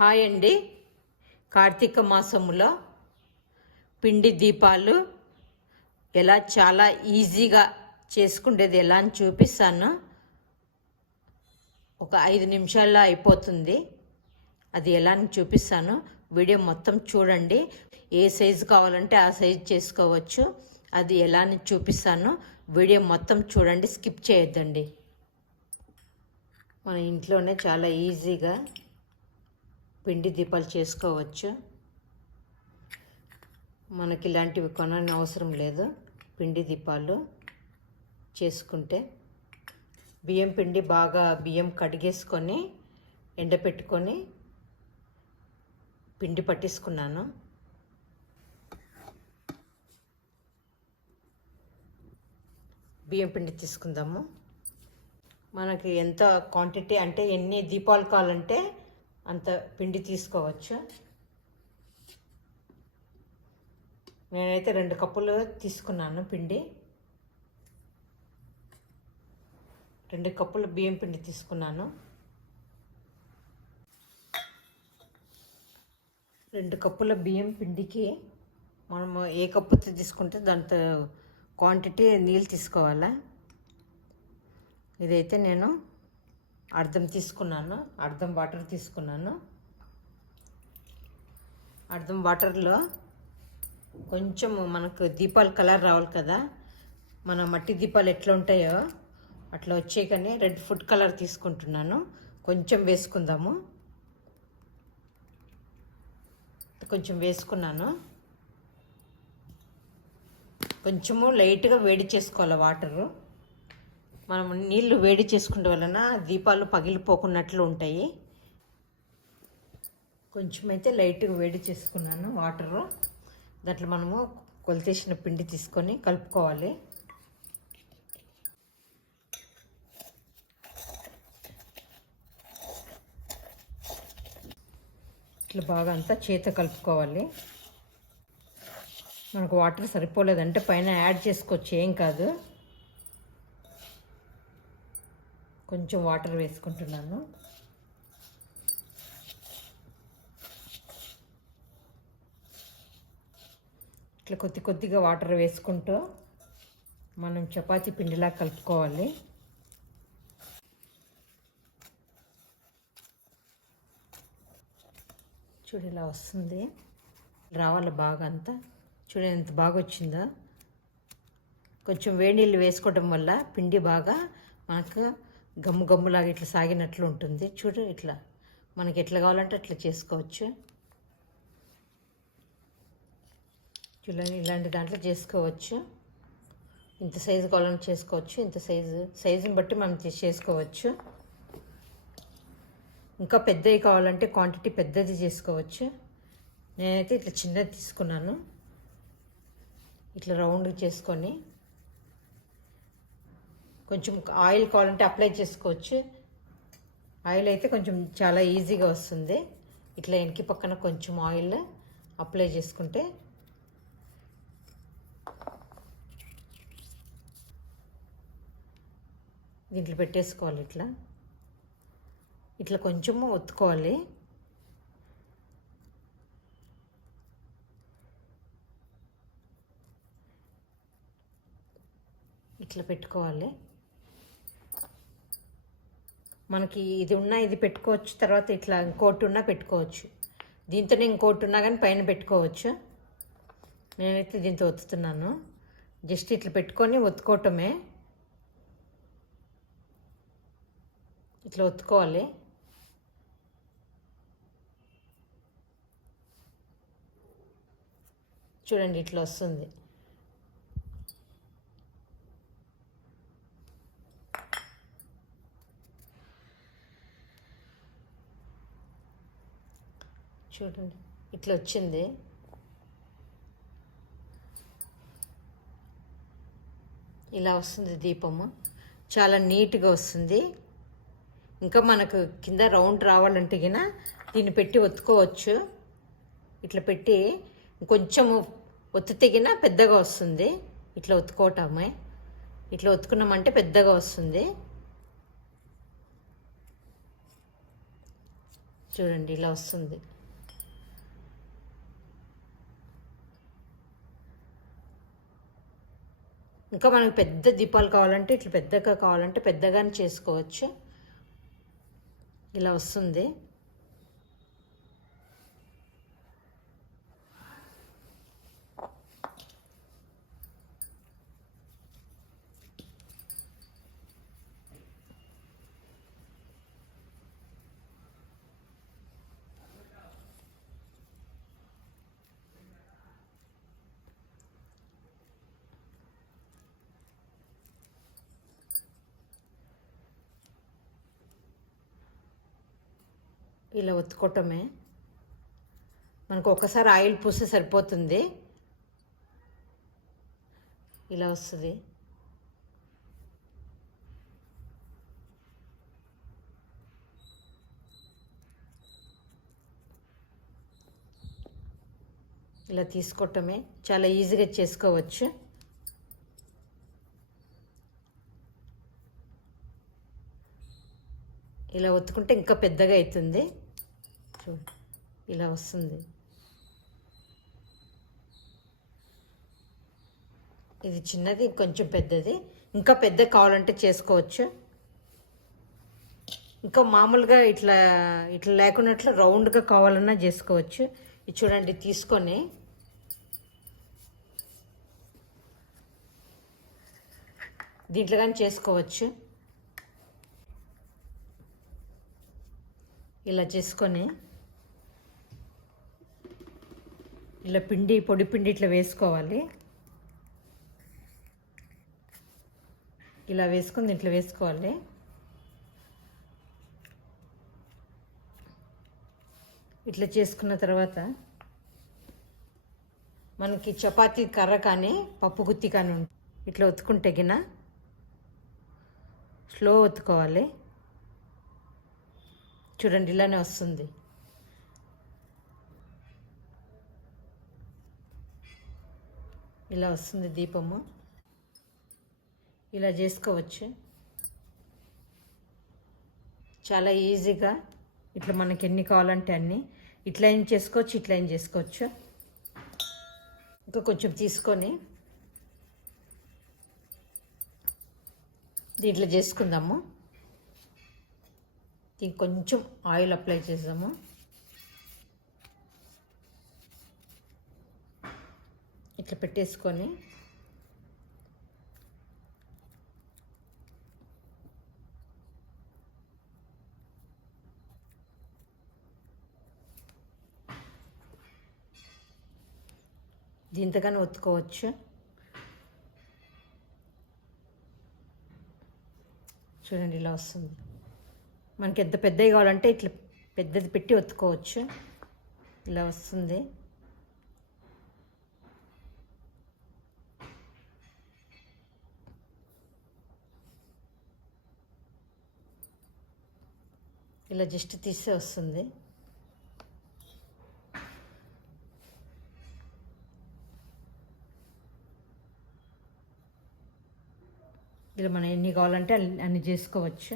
Hi అండి. కార్తీక మాసములో పిండి దీపాలు ఎలా చాలా ఈజీగా చేసుకునేది ఎలా అని చూపిస్తాను. ఒక 5 నిమిషాల్లో అయిపోతుంది. అది ఎలా అని చూపిస్తాను. వీడియో మొత్తం చూడండి. ఏ సైజు కావాలంటే ఆ సైజు చేసుకోవచ్చు. అది ఎలా అని చూపిస్తాను. వీడియో మొత్తం చూడండి, స్కిప్ చేయొద్దండి. మన ఇంట్లోనే చాలా ఈజీగా పిండి దీపాలు చేసుకోవచ్చు. మనకి ఇలాంటివి కొనని అవసరం లేదు. పిండి దీపాలు చేసుకుంటే బియ్యం కడిగేసుకొని ఎండపెట్టుకొని పిండి పట్టించుకున్నాను. బియ్యం పిండి తీసుకుందాము. మనకి ఎంత క్వాంటిటీ అంటే ఎన్ని దీపాలు కావాలంటే అంత పిండి తీసుకోవచ్చు. నేనైతే 2 కప్పులు తీసుకున్నాను పిండి. 2 కప్పులు బియ్యం పిండి తీసుకున్నాను. 2 కప్పుల బియ్యం పిండికి మనము ఏ కప్పుతో తీసుకుంటే దాంతో క్వాంటిటీ నీళ్ళు తీసుకోవాలా. ఇదైతే నేను అర్ధం తీసుకున్నాను. అర్ధం వాటర్ తీసుకున్నాను. అర్ధం వాటర్లో కొంచెం మనకు దీపాలు కలర్ రావాలి కదా, మన మట్టి దీపాలు ఎట్లా ఉంటాయో అట్లా వచ్చే కానీ రెడ్ ఫుడ్ కలర్ తీసుకుంటున్నాను. కొంచెం వేసుకుందాము. కొంచెం వేసుకున్నాను. కొంచెము లైట్గా వేడి చేసుకోవాలి వాటరు. మనం నీళ్ళు వేడి చేసుకుంటే వలన దీపాలు పగిలిపోకున్నట్లు ఉంటాయి. కొంచెం అయితే లైట్గా వేడి చేసుకున్నాను వాటరు. దాంట్లో మనము కొలితేసిన పిండి తీసుకొని కలుపుకోవాలి. ఇట్లా బాగా అంతా చేత కలుపుకోవాలి. మనకు వాటర్ సరిపోలేదంటే పైన యాడ్ చేసుకోవచ్చు, ఏం కాదు. కొంచెం వాటర్ వేసుకుంటున్నాను. ఇట్లా కొద్దిగా వాటర్ వేసుకుంటూ మనం చపాతీ పిండిలా కలుపుకోవాలి. చూడు ఇలా వస్తుంది, రావాలి బాగా అంతా. చూడండి ఎంత బాగా వచ్చిందో. కొంచెం వేడి నీళ్ళు వేసుకోవడం వల్ల పిండి బాగా మనకు గమ్ములాగా ఇట్లా సాగినట్లు ఉంటుంది. చూడు ఇట్లా మనకి ఎట్లా కావాలంటే అట్లా చేసుకోవచ్చు. చూడండి ఇలాంటి దాంట్లో చేసుకోవచ్చు. ఇంత సైజు కావాలని చేసుకోవచ్చు. ఇంత సైజుని బట్టి మనం చేసుకోవచ్చు. ఇంకా పెద్దవి కావాలంటే క్వాంటిటీ పెద్దది చేసుకోవచ్చు. నేనైతే ఇట్లా చిన్నది తీసుకున్నాను. ఇట్లా రౌండ్ చేసుకొని కొంచెం ఆయిల్ కావాలంటే అప్లై చేసుకోవచ్చు. ఆయిల్ అయితే కొంచెం చాలా ఈజీగా వస్తుంది. ఇట్లా వెనక పక్కన కొంచెం ఆయిల్ అప్లై చేసుకుంటే దీంట్లో పెట్టేసుకోవాలి. ఇట్లా కొంచెము ఒత్తుకోవాలి. ఇట్లా పెట్టుకోవాలి. మనకి ఇది పెట్టుకోవచ్చు. తర్వాత ఇట్లా ఇంకోటి ఉన్నా పెట్టుకోవచ్చు. దీంతోనే ఇంకోటి ఉన్నా కానీ పైన పెట్టుకోవచ్చు. నేనైతే దీంతో ఒత్తుతున్నాను. జస్ట్ ఇట్లా పెట్టుకొని ఒత్తుకోవటమే. ఇట్లా ఒత్తుకోవాలి. చూడండి ఇట్లా వస్తుంది. చూడండి ఇట్లా వచ్చింది. ఇలా వస్తుంది దీపము. చాలా నీట్గా వస్తుంది. ఇంకా మనకు కింద రౌండ్ రావాలంటే గిన దీన్ని పెట్టి ఒత్తుకోవచ్చు. ఇట్లా పెట్టి కొంచెము ఒత్తితే గిన పెద్దగా వస్తుంది. ఇట్లా ఒత్తుకోవటమే. ఇట్లా ఒత్తుకున్నామంటే పెద్దగా వస్తుంది. చూడండి ఇలా వస్తుంది. ఇంకా మనకు పెద్ద దీపాలు కావాలంటే ఇట్లా పెద్దగా కావాలంటే పెద్దగానే చేసుకోవచ్చు. ఇలా వస్తుంది. ఇలా ఒత్తుకోవటమే. మనకు ఒకసారి ఆయిల్ పూస్తే సరిపోతుంది. ఇలా వస్తుంది. ఇలా తీసుకోవటమే, చాలా ఈజీగా చేసుకోవచ్చు. ఇలా ఒత్తుకుంటే ఇంకా పెద్దగా అవుతుంది. ఇలా వస్తుంది. ఇది చిన్నది, కొంచెం పెద్దది. ఇంకా పెద్ద కావాలంటే చేసుకోవచ్చు. ఇంకా మామూలుగా ఇట్లా ఇట్లా లేకుండా ఇట్లా రౌండ్గా కావాలన్నా చేసుకోవచ్చు. ఇది చూడండి, తీసుకొని దీంట్లో కానీ చేసుకోవచ్చు. ఇలా చేసుకొని ఇలా పొడి పిండి ఇట్లా వేసుకోవాలి. ఇలా వేసుకొని దీంట్లో వేసుకోవాలి. ఇట్లా చేసుకున్న తర్వాత మనకి చపాతీ కర్ర కానీ పప్పు గుత్తి కానీ ఇట్లా ఒత్తుకుంటే గిన స్లో ఒత్తుకోవాలి. చూడండి ఇలానే వస్తుంది. ఇలా వస్తుంది దీపము. ఇలా చేసుకోవచ్చు. చాలా ఈజీగా ఇట్లా మనకి ఎన్ని కావాలంటే అన్ని ఇట్లా ఏం చేసుకోవచ్చు, ఇట్లా ఏం చేసుకోవచ్చు. ఇంకా కొంచెం తీసుకొని దీంట్లో చేసుకుందాము. దీనికి కొంచెం ఆయిల్ అప్లై చేద్దాము. ఇట్లా పెట్టేసుకొని దీంతగానే ఒత్తుకోవచ్చు. చూడండి ఇలా వస్తుంది. మనకి ఎంత పెద్దవి కావాలంటే ఇట్లా పెద్దది పెట్టి ఒత్తుకోవచ్చు. ఇలా వస్తుంది. ఇలా జస్ట్ తీస్తే వస్తుంది. ఇలా మనం ఎన్ని కావాలంటే అన్ని చేసుకోవచ్చు.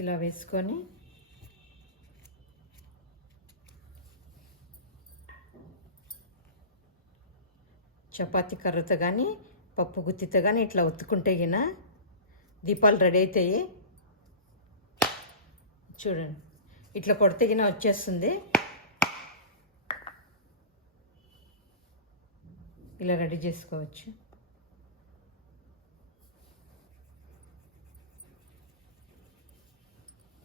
ఇలా వేసుకొని చపాతీ కర్రతో కానీ పప్పు గుత్తితో కానీ ఇట్లా ఒత్తుకుంటే గిన దీపాలు రెడీ అవుతాయి. చూడండి ఇట్లా కొడితే గిన వచ్చేస్తుంది. ఇలా రెడీ చేసుకోవచ్చు.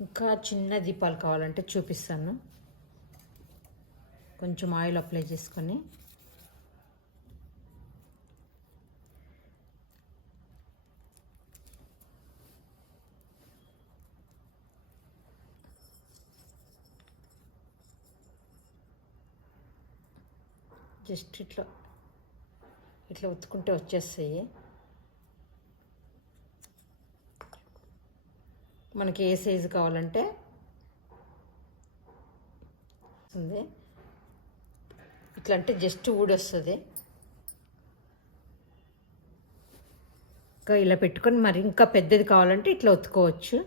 ఇంకా చిన్న దీపాలు కావాలంటే చూపిస్తాను. కొంచెం ఆయిల్ అప్లై చేసుకొని జస్ట్ ఇట్లా ఇట్లా ఉత్తుకుంటే వచ్చేస్తాయి. మనకి ఏ సైజు కావాలంటే వస్తుంది. ఇట్లా అంటే జస్ట్ ఊడొస్తుంది. ఇంకా ఇలా పెట్టుకొని మరి ఇంకా పెద్దది కావాలంటే ఇట్లా ఒత్తుకోవచ్చు.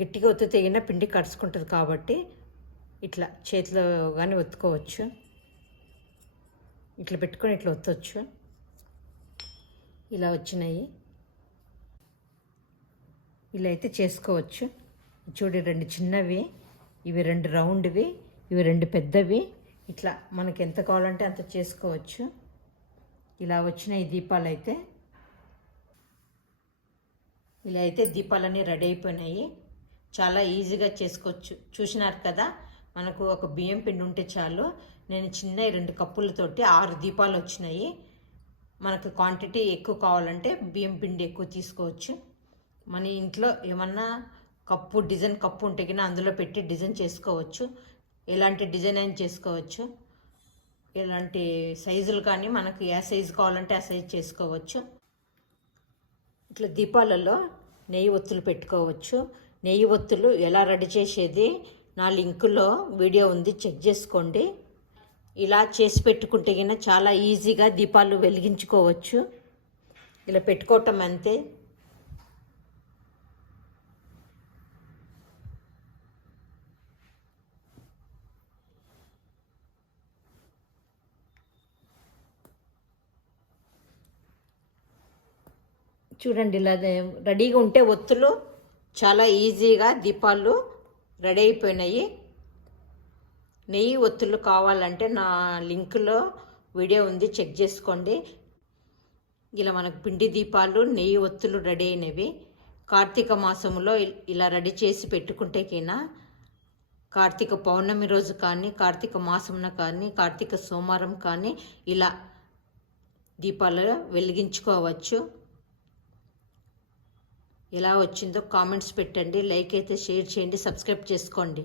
గట్టిగా ఒత్తితే అయినా పిండి కడుచుకుంటుంది కాబట్టి ఇట్లా చేతిలో కానీ ఒత్తుకోవచ్చు. ఇట్లా పెట్టుకొని ఇట్లా ఒత్తవచ్చు. ఇలా వచ్చినాయి. ఇలా అయితే చేసుకోవచ్చు. చూడు, 2 చిన్నవి, ఇవి 2 రౌండ్వి, ఇవి 2 పెద్దవి. ఇట్లా మనకి ఎంత కావాలంటే అంత చేసుకోవచ్చు. ఇలా వచ్చినాయి దీపాలు అయితే. ఇలా అయితే దీపాలన్నీ రెడీ అయిపోయినాయి. చాలా ఈజీగా చేసుకోవచ్చు. చూసినారు కదా, మనకు ఒక బియ్యం పిండి ఉంటే చాలు. నేను చిన్న 2 కప్పులతోటి 6 దీపాలు వచ్చినాయి. మనకు క్వాంటిటీ ఎక్కువ కావాలంటే బియ్యం పిండి ఎక్కువ తీసుకోవచ్చు. మన ఇంట్లో ఏమన్నా డిజైన్ కప్పు ఉంటే కన్నా అందులో పెట్టి డిజైన్ చేసుకోవచ్చు. ఎలాంటి డిజైన్ అయినా చేసుకోవచ్చు. ఎలాంటి సైజులు కానీ మనకు ఏ సైజు కావాలంటే ఆ సైజు చేసుకోవచ్చు. ఇట్లా దీపాలలో నెయ్యి ఒత్తులు పెట్టుకోవచ్చు. నెయ్యి ఒత్తులు ఎలా రెడీ చేసేది నా లింకులో వీడియో ఉంది, చెక్ చేసుకోండి. ఇలా చేసి పెట్టుకుంటే కన్నా చాలా ఈజీగా దీపాలు వెలిగించుకోవచ్చు. ఇలా పెట్టుకోవటం అంతే. చూడండి, ఇలా రెడీగా ఉంటే ఒత్తులు చాలా ఈజీగా దీపాలు రెడీ అయిపోయినాయి. నెయ్యి ఒత్తులు కావాలంటే నా లింకులో వీడియో ఉంది, చెక్ చేసుకోండి. ఇలా మనకు పిండి దీపాలు నెయ్యి ఒత్తులు రెడీ అయినవి. కార్తీక మాసంలో ఇలా రెడీ చేసి పెట్టుకుంటే కినా కార్తీక పౌర్ణమి రోజు కానీ, కార్తీక మాసంన కానీ, కార్తీక సోమవారం కానీ ఇలా దీపాలు వెలిగించుకోవచ్చు. ఎలా వచ్చిందో కామెంట్స్ పెట్టండి. లైక్ అయితే షేర్ చేయండి, సబ్స్క్రైబ్ చేసుకోండి.